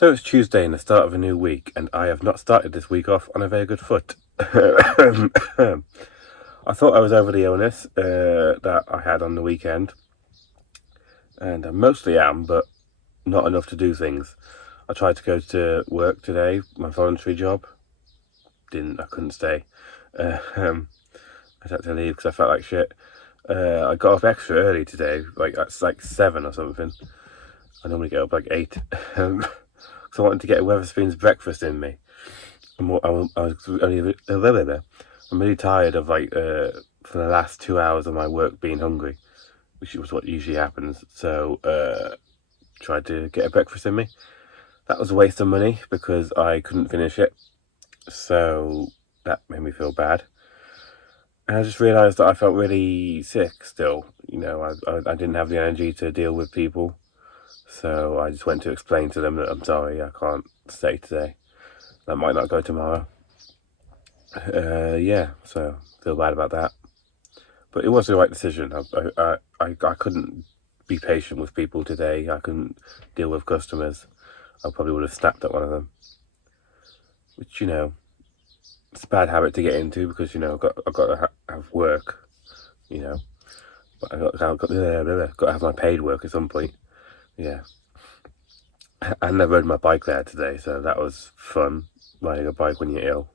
So it's Tuesday and the start of a new week, and I have not started this week off on a very good foot. I thought I was over the illness that I had on the weekend, and I mostly am, but not enough to do things. I tried to go to work today, my voluntary job. I couldn't stay. I had to leave because I felt like shit. I got off extra early today, that's like 7 or something. I normally get up like 8. So I wanted to get a Wetherspoon's breakfast in me. I'm really tired of for the last 2 hours of my work being hungry, which was what usually happens. So tried to get a breakfast in me. That was a waste of money because I couldn't finish it. So that made me feel bad. And I just realised that I felt really sick still. I didn't have the energy to deal with people. So I just went to explain to them that I'm sorry, I can't stay today. I might not go tomorrow. So feel bad about that. But it was the right decision. I couldn't be patient with people today. I couldn't deal with customers. I probably would have snapped at one of them. Which, it's a bad habit to get into because, I've got to have work, But I've got to have my paid work at some point. Yeah. And I rode my bike there today, so that was fun, riding a bike when you're ill.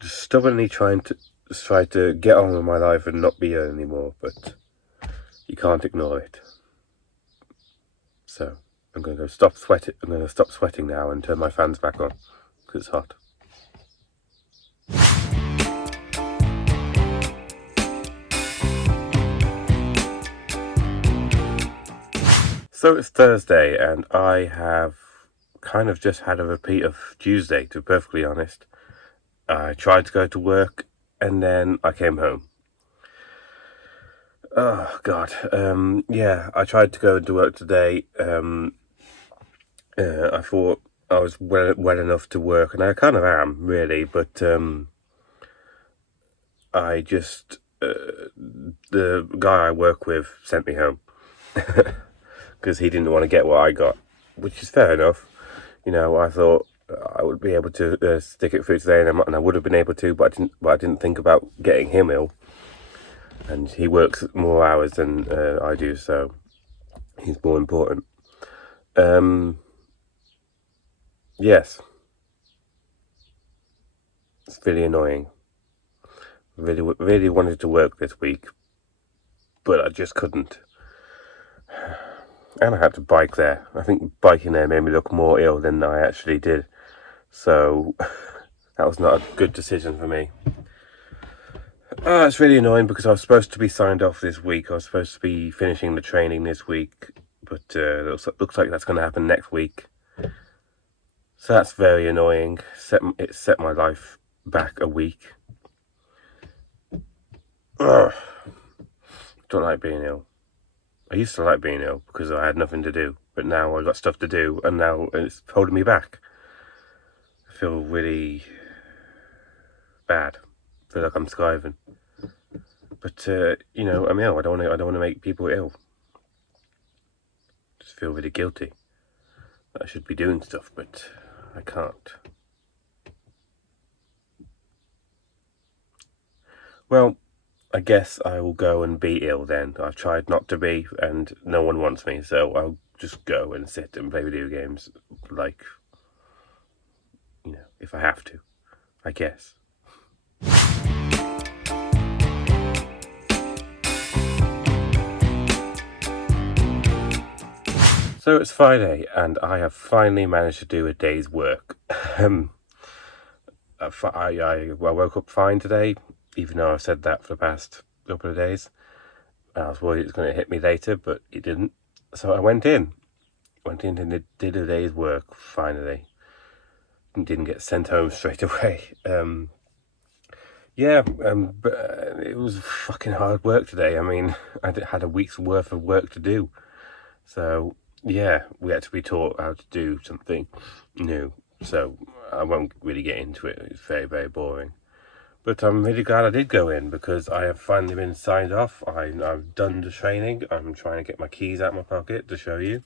Just stubbornly try to get on with my life and not be ill anymore, but you can't ignore it. So I'm going to stop sweating. I'm going to stop sweating now and turn my fans back on because it's hot. So it's Thursday, and I have kind of just had a repeat of Tuesday, to be perfectly honest. I tried to go to work, and then I came home. Oh, God. I tried to go into work today. I thought I was well enough to work, and I kind of am, really, but I just... the guy I work with sent me home. Because he didn't want to get what I got, which is fair enough. I thought I would be able to stick it through today, and I would have been able to, but I didn't think about getting him ill. And he works more hours than I do, so he's more important. Yes, it's really annoying. Really wanted to work this week, but I just couldn't. And I had to bike there. I think biking there made me look more ill than I actually did. So that was not a good decision for me. It's really annoying because I was supposed to be signed off this week. I was supposed to be finishing the training this week. But it looks like that's going to happen next week. So that's very annoying. It set my life back a week. Don't like being ill. I used to like being ill because I had nothing to do, but now I've got stuff to do, and now it's holding me back. I feel really bad. I feel like I'm skiving. But I'm ill. I don't want to make people ill. I just feel really guilty. I should be doing stuff, but I can't. Well, I guess I will go and be ill then. I've tried not to be, and no one wants me, so I'll just go and sit and play video games, if I have to, I guess. So it's Friday, and I have finally managed to do a day's work. I woke up fine today, even though I've said that for the past couple of days. I was worried it was going to hit me later, but it didn't. So I went in and did a day's work, finally. Didn't get sent home straight away. But it was fucking hard work today. I mean, I had a week's worth of work to do. So, yeah, we had to be taught how to do something new. So I won't really get into it. It's very, very boring. But I'm really glad I did go in because I have finally been signed off. I've done the training. I'm trying to get my keys out of my pocket to show you.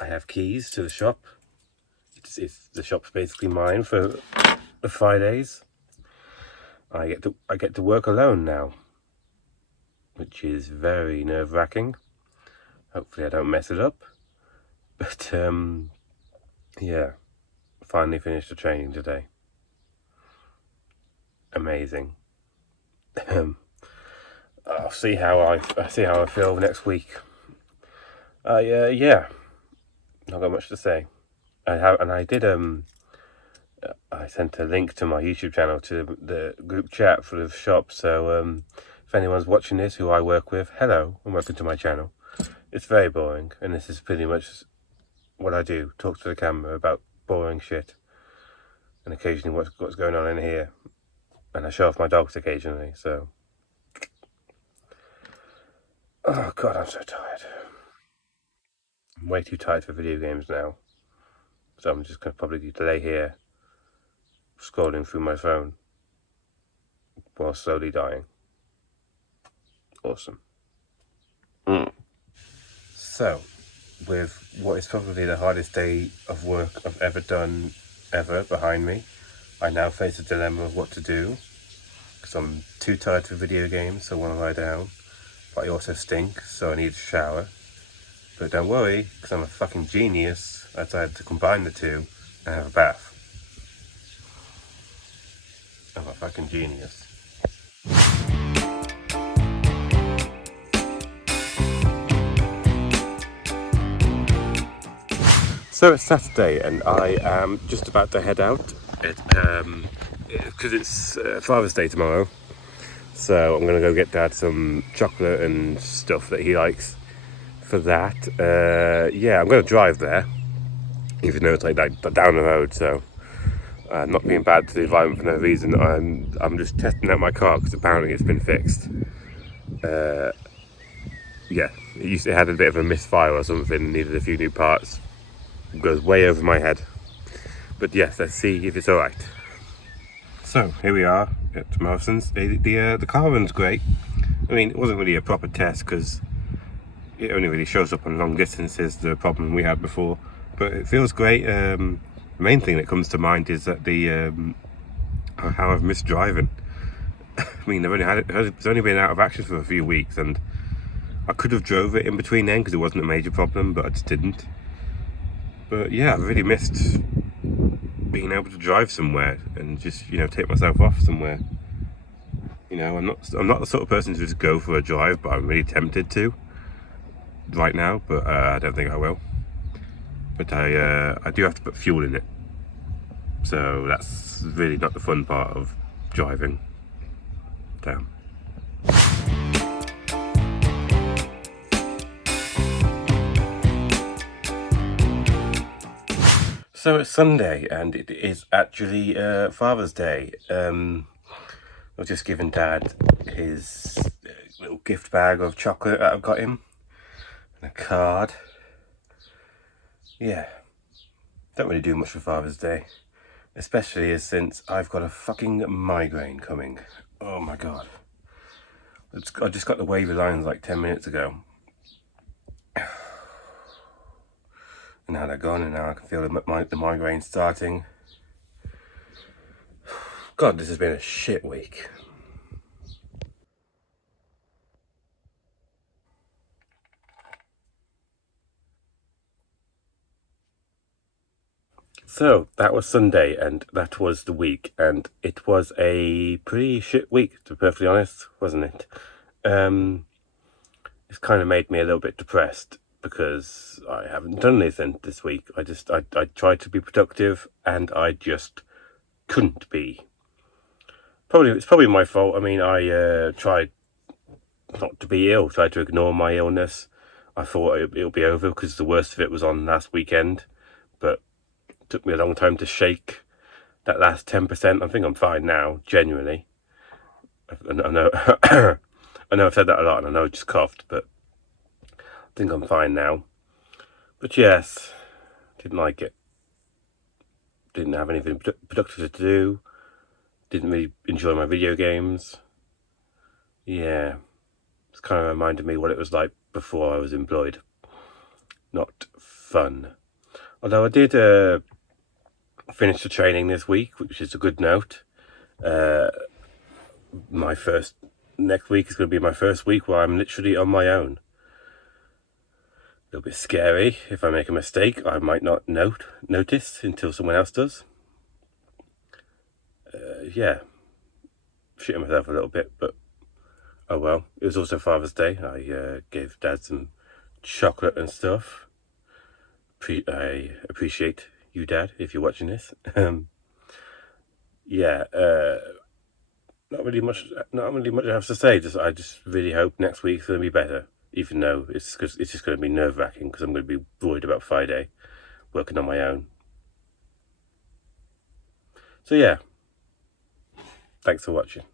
I have keys to the shop. The shop's basically mine for the Fridays. I get to work alone now, which is very nerve-wracking. Hopefully I don't mess it up. But yeah, finally finished the training today. Amazing. I'll see how I feel next week. Yeah, not got much to say. I sent a link to my YouTube channel to the group chat for the shop. So if anyone's watching this who I work with, hello and welcome to my channel. It's very boring, and this is pretty much what I do: talk to the camera about boring shit, and occasionally what's going on in here. And I show off my dogs occasionally. So, oh god, I'm so tired. I'm way too tired for video games now. So I'm just gonna probably lay here scrolling through my phone while slowly dying. Awesome. So, with what is probably the hardest day of work I've ever done behind me, I now face a dilemma of what to do, because I'm too tired for video games, so I want to lie down, but I also stink, so I need a shower. But don't worry, because I'm a fucking genius, I decided to combine the two and have a bath. I'm a fucking genius. So it's Saturday and I am just about to head out because it's Father's Day tomorrow. So I'm going to go get Dad some chocolate and stuff that he likes for that. Yeah, I'm going to drive there, even though it's like down the road. So not being bad to the environment for no reason. I'm just testing out my car because apparently it's been fixed. Yeah, it had a bit of a misfire or something, needed a few new parts. It goes way over my head. But yes, let's see if it's alright. So here we are at Morrison's. The car runs great. I mean, it wasn't really a proper test because it only really shows up on long distances, the problem we had before. But it feels great. The main thing that comes to mind is that how I've missed driving. I mean, it's only been out of action for a few weeks, and I could have drove it in between then because it wasn't a major problem, but I just didn't. But yeah, I've really missed being able to drive somewhere and just, take myself off somewhere. I'm not the sort of person to just go for a drive, but I'm really tempted to right now, but I don't think I will. But I do have to put fuel in it. So that's really not the fun part of driving. Damn. So it's Sunday and it is actually Father's Day. I've just given Dad his little gift bag of chocolate that I've got him and a card. Yeah, don't really do much for Father's Day, especially since I've got a fucking migraine coming. Oh my god. I just got the wavy lines like 10 minutes ago. And now they're gone, and now I can feel the migraine starting. God, this has been a shit week. So that was Sunday, and that was the week, and it was a pretty shit week, to be perfectly honest, wasn't it? It's kind of made me a little bit depressed because I haven't done anything this week. I tried to be productive and I just couldn't be. It's probably my fault. I mean, I tried not to be ill, tried to ignore my illness. I thought it'll be over because the worst of it was on last weekend, but it took me a long time to shake that last 10%. I think I'm fine now, genuinely. I know I know I've said that a lot and I know I just coughed, but I think I'm fine now. But yes, didn't like it. Didn't have anything productive to do. Didn't really enjoy my video games. Yeah, it's kind of reminded me what it was like before I was employed. Not fun. Although I did finish the training this week, which is a good note. Next week is going to be my first week where I'm literally on my own. A little bit scary. If I make a mistake, I might not notice until someone else does. Yeah, shitting myself a little bit, but oh well. It was also Father's Day. I gave Dad some chocolate and stuff. I appreciate you, Dad, if you're watching this. Yeah, not really much I have to say. I just really hope next week's going to be better, even though it's just going to be nerve-wracking because I'm going to be worried about Friday, working on my own. So yeah, thanks for watching.